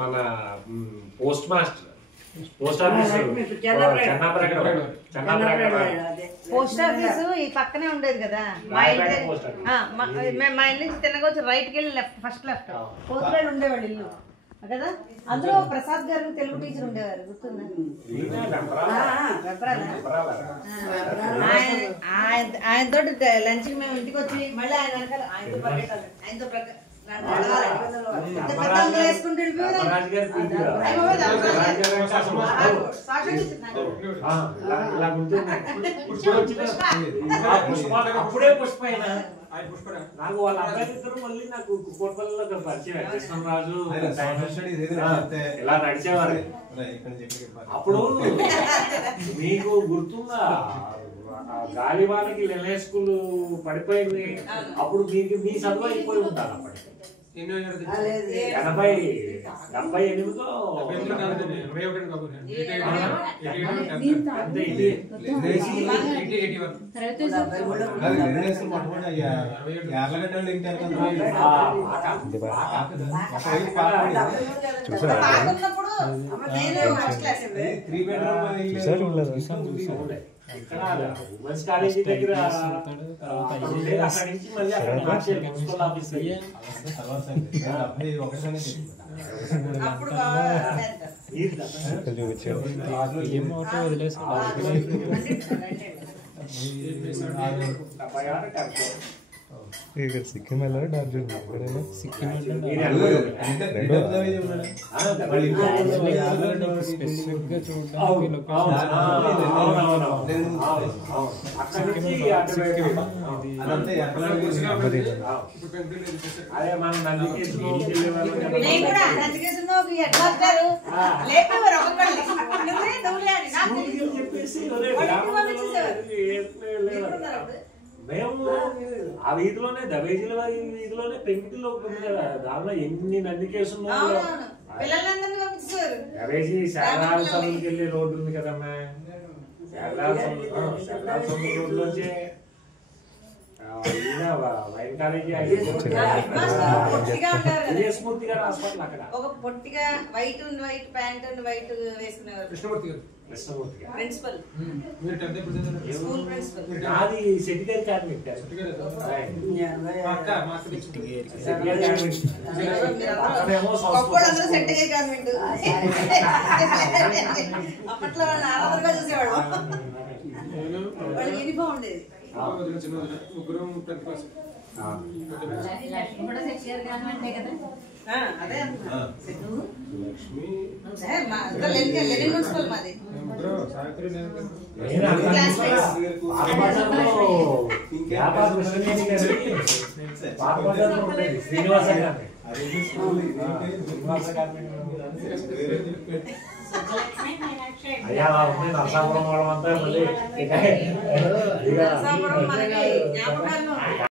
మన post master post office post office ఈ పక్కనే ఉండేది కదా మా ఇంటి మా ఇంటి నుంచి తినకొచ్చి రైట్కి వెళ్ళి left first left post man ఉండేవాళ్ళు ఇల్లు కదా. అందులో ప్రసాద్ గారు తెలుగు టీచర్ ఉండేవారు గుర్తుందా? ఆయనతో లంచ్కి మేము ఇంటికి వచ్చి మళ్ళీ ఆయన వెనకాల ఆయనతో పరిగెట్టాలి ఆయనతో వేసుకుంటూ అప్పుడే పుష్ప అయినా నాకు వాళ్ళ అబ్బాయి ఇద్దరు మళ్ళీ నాకు కోట్పల్లిలో పరిచయం కృష్ణరాజు ఇలా నడిచేవారు. అప్పుడు మీకు గుర్తుందా గాలి వాళ్ళకి లెనే స్కూల్ పడిపోయింది, అప్పుడు మీకు మీ చదువు అయిపోయి ఉంటారు అప్పటికి 78లో ఉమెన్స్ కాలేజీ దగ్గర సిక్కిం వెళ్ళారు డార్జిలింగ్ సిక్కిం స్పెసిఫిక్ గా చూడడానికి మేము ఆ వీధిలోనే దవేజీల వీధిలోనే పెంకిటిలో ఉంది కదా, దానిలో ఎన్ని నంది కేసులు దవేజీ శారదాల సముద్రకి వెళ్ళి రోడ్డు ఉంది కదమ్మా, శారదాల సముద్ర రోడ్లోంచి వైన్ కాలేజీ స్మూర్తి గారు హాస్పిటల్ అక్కడ ఒక పొట్టిగా వైట్ ప్యాంట్ వైట్ వేసుకునేవారు కృష్ణమూర్తి గారు ప్రిన్సిపల్ స్కూల్ ప్రిన్సిపల్. అది సెటిగేర్ క్యాబినెట్ అప్పట్లో వాళ్ళని ఆరాధనగా చూసేవాడు, వాళ్ళకి యూనిఫామ్ ఉండేది. అదే మున్సిపల్ మాది శ్రీనివాస అయ్యా నరసాపురం వాళ్ళంతా మళ్ళీ